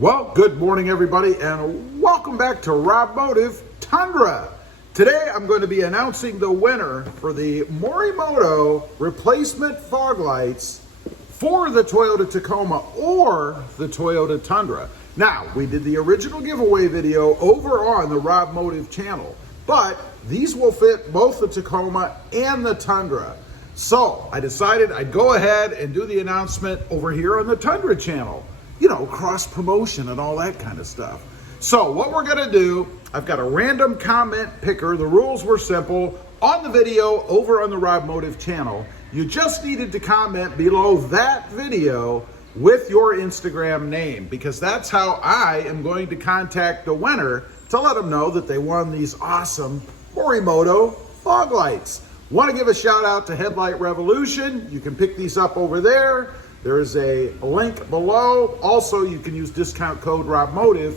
Well, good morning everybody and welcome back to RobMotive Tundra. Today I'm going to be announcing the winner for the Morimoto replacement fog lights for the Toyota Tacoma or the Toyota Tundra. Now, we did the original giveaway video over on the RobMotive channel, but these will fit both the Tacoma and the Tundra. So I decided I'd go ahead and do the announcement over here on the Tundra channel. You know, cross promotion and all that kind of stuff. So what we're gonna do, I've got a random comment picker. The rules were simple. On the video over on the RobMotive channel, you just needed to comment below that video with your Instagram name, because that's how I am going to contact the winner to let them know that they won these awesome Morimoto fog lights. Want to give a shout out to Headlight Revolution. You can pick these up over there. There is a link below. Also, you can use discount code RobMotive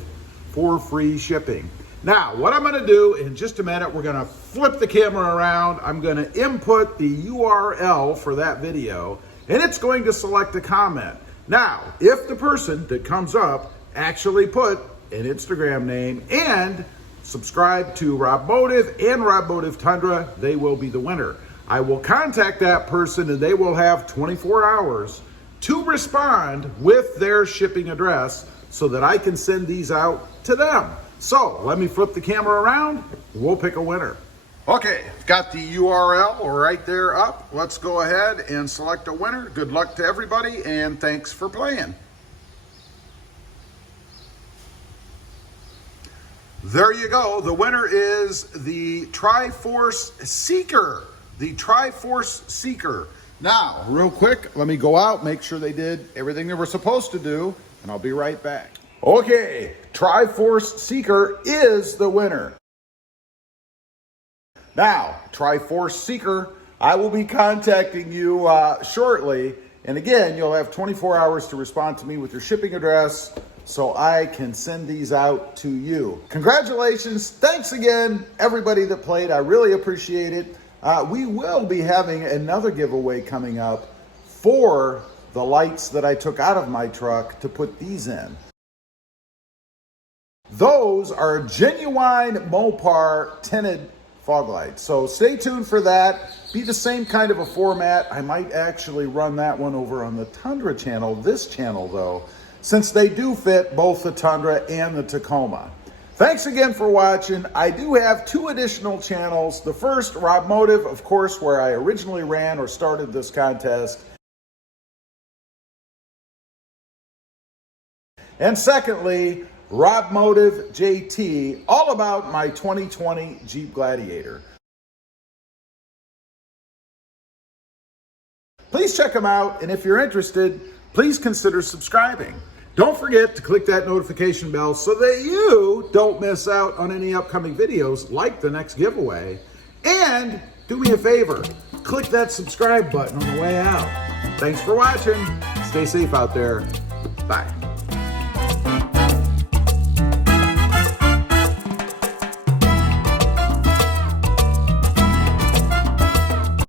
for free shipping. Now, what I'm gonna do in just a minute, we're gonna flip the camera around. I'm gonna input the URL for that video, and it's going to select a comment. Now, if the person that comes up actually put an Instagram name and subscribe to RobMotive and RobMotive Tundra, they will be the winner. I will contact that person and they will have 24 hours to respond with their shipping address so that I can send these out to them. So let me flip the camera around, we'll pick a winner. Okay, got the URL right there up. Let's go ahead and select a winner. Good luck to everybody and thanks for playing. There you go. The winner is the Triforce Seeker. The Triforce Seeker. Now, real quick, let me go out, make sure they did everything they were supposed to do, and I'll be right back. Okay, Triforce Seeker is the winner. Now, Triforce Seeker, I will be contacting you shortly, and again, you'll have 24 hours to respond to me with your shipping address so I can send these out to you. Congratulations, thanks again, everybody that played, I really appreciate it. We will be having another giveaway coming up for the lights that I took out of my truck to put these in. Those are genuine Mopar tinted fog lights. So stay tuned for that. Be the same kind of a format. I might actually run that one over on the Tundra channel, this channel though, since they do fit both the Tundra and the Tacoma. Thanks again for watching. I do have two additional channels. The first, RobMotive, of course, where I originally ran or started this contest. And secondly, RobMotive JT, all about my 2020 Jeep Gladiator. Please check them out, and if you're interested, please consider subscribing. Don't forget to click that notification bell so that you don't miss out on any upcoming videos like the next giveaway. And do me a favor, click that subscribe button on the way out. Thanks for watching. Stay safe out there. Bye.